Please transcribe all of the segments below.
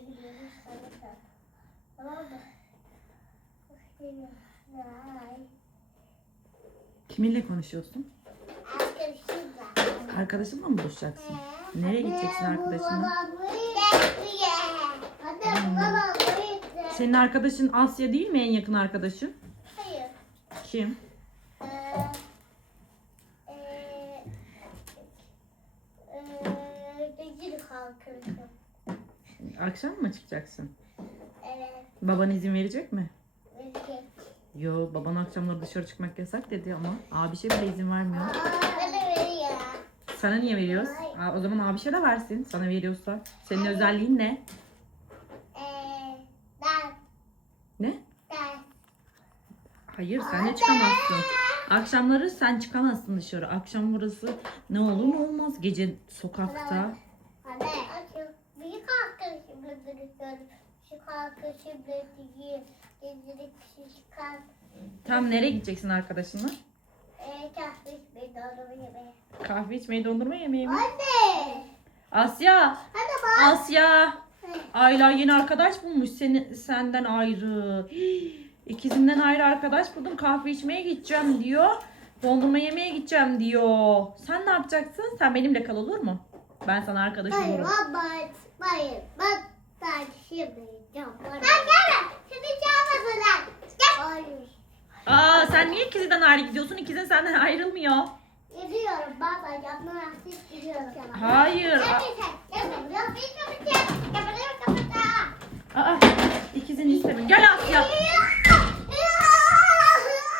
gidiyoruz sana da. Tamam mı? Ay. Kiminle konuşuyorsun? Arkadaşımla. Arkadaşınla mı buluşacaksın? Nereye gideceksin arkadaşınla? Senin arkadaşın Asya değil mi en yakın arkadaşın? Hayır. Kim? Ee, ee, ee, Gecil kalkırsın. Akşam mı çıkacaksın? Evet. Baban izin verecek mi? Verecek. Yo baban akşamları dışarı çıkmak yasak dedi ama abişe bile izin vermiyor. Bana veriyor. Sana niye veriyoruz? Aa, o zaman abişe de versin sana veriyorsa. Senin özelliğin ne? Ee, ben, Ne? ben. Hayır sen de çıkamazsın. Akşamları sen çıkamazsın dışarı. Akşam burası ne olur ne olmaz. Gece sokakta. Tam nereye gideceksin arkadaşınla? Ee, kahve içmeyi doğru yemeğe. Kahve içmeyi dondurma yemeği mi? Anne. Asya! Hadi bak. Asya! Ayla yeni arkadaş bulmuş seni senden ayrı. Hii, İkizinden ayrı arkadaş buldum. Kahve içmeye gideceğim diyor. Dondurma yemeye gideceğim diyor. Sen ne yapacaksın? Sen benimle kal olur mu? Ben sana arkadaş Hayır olurum. baba. Hayır. Ben ben şimdi yapacağım. Ben gelme. Seni çağırmadılar. Gel. Hayır. Aa sen niye ikiziden ayrı gidiyorsun? İkizin senden ayrılmıyor. Gidiyorum baba. Yapma artık gidiyorum. Hayır. Gel Aa, sen. Gel sen. Yok bir kapatacağım. Kapatacağım kapatacağım. aa, ikizin istemiyor. Gel Asya.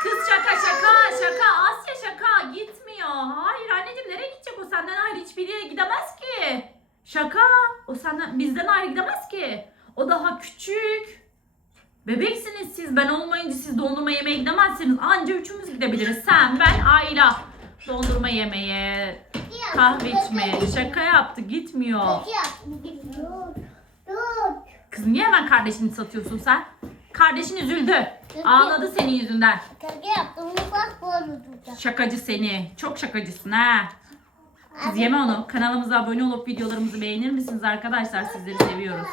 Kız şaka şaka şaka Asya şaka gitmiyor. Hayır anneciğim nereye gidecek o senden ayrı hiçbir yere gidemez ki. Şaka o senden bizden ayrı gidemez ki. O daha küçük. Bebeksiniz siz ben olmayınca siz dondurma yemeye gidemezsiniz. Anca üçümüz gidebiliriz. Sen ben Ayla. Dondurma yemeye, kahve içmeye. Şaka yaptı gitmiyor. Kız niye hemen kardeşini satıyorsun sen? Kardeşin üzüldü. Ağladı senin yüzünden. Şakacı seni. Çok şakacısın ha. Kız yeme onu. Kanalımıza abone olup videolarımızı beğenir misiniz arkadaşlar? Sizleri seviyoruz.